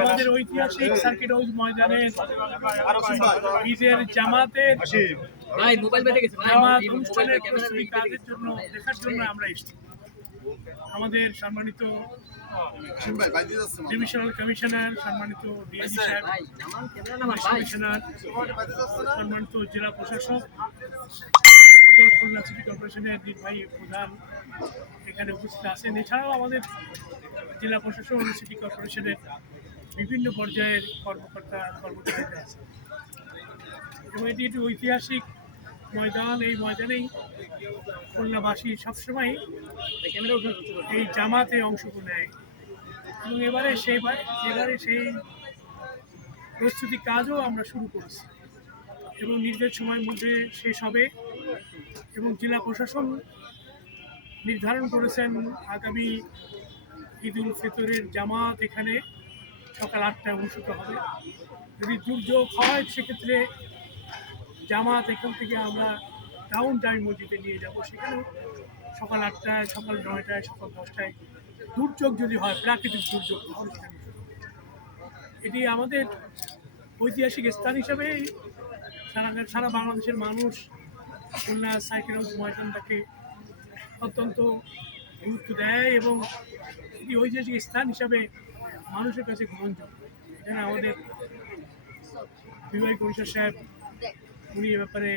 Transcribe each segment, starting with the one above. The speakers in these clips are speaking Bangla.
আমাদের ঐতিহাসিক সার্কিট হাউস ময়দানে ঈদের জামাতের জামাত অনুষ্ঠানের প্রস্তুতি কাজের জন্য দেখার জন্য আমরা এসেছি। আমাদের সম্মানিত ডিভিশনাল কমিশনার, সম্মানিত ডিএসি সাহেব, কমিশনার, সম্মানিত জেলা প্রশাসক, আমাদের খুলনা সিটি কর্পোরেশনের নির্বাহী প্রধান এখানে উপস্থিত আছেন। এছাড়াও আমাদের জেলা প্রশাসন ও সিটি কর্পোরেশনের বিভিন্ন পর্যায়ের কর্মকর্তা কর্মচারীরা আছে এবং এটি একটি ঐতিহাসিক ময়দান। এই ময়দানেই খুলনাবাসী সবসময় এই জামাতে অংশ নেয় এবং এবারে সেই প্রস্তুতি কাজও আমরা শুরু করেছি এবং নির্ধারিত সময়ের মধ্যে শেষ হবে এবং জেলা প্রশাসন নির্ধারণ করেছেন আগামী ঈদ উল ফিতরের জামাত এখানে সকাল 8টায় অনুষ্ঠিত হবে। যদি দুর্যোগ হয় সেক্ষেত্রে জামাত এখান থেকে আমরা ডাউন টাইম মসজিদে নিয়ে যাব, সেখানেও সকাল 8টায়, সকাল 9টায়, সকাল 10টায় দুর্যোগ যদি হয়, প্রাকৃতিক দুর্যোগ, তাহলে সেখানে এটি আমাদের ঐতিহাসিক স্থান হিসেবে সারা বাংলাদেশের মানুষ খুলনা সার্কিট হাউস ময়দানটাকে অত্যন্ত গুরুত্ব দেয় এবং এটি ঐতিহাসিক স্থান হিসাবে মানুষের কাছে গ্রহণযোগ্য। এখানে আমাদের বিভাগীয় কমিশনার সাহেব উনি এ ব্যাপারে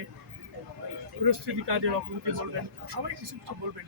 প্রস্তুতি কাজের অগ্রগতি বলবেন, সবাই কিছু কিছু বলবেন।